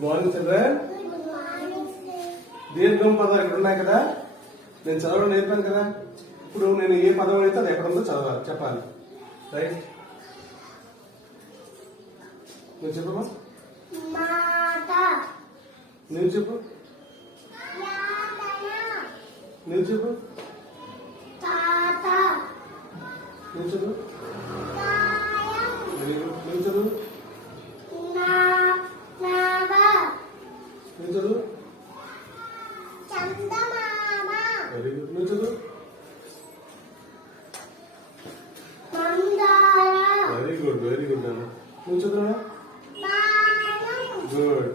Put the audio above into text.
Good morning children. దీర్ఘం పదాలు ఇక్కడ ఉన్నాయి కదా, నేను చదవడం నేర్పాను కదా. ఇప్పుడు నేను ఏ పదం అయితే అది ఎక్కడ ఉందో చదవాలి, చెప్పాలి. రైట్, నువ్వు చెప్పమ్మా. నువ్వు చెప్పు. నువ్వు చెప్పు. నువ్వు చదువు. నువ్వు చదువు. నువ్వు చదువు. Very good. నువ్వు చదువు. వెరీ గుడ్, వెరీ గుడ్ అన్న. నువ్వు చదువు. గుడ్.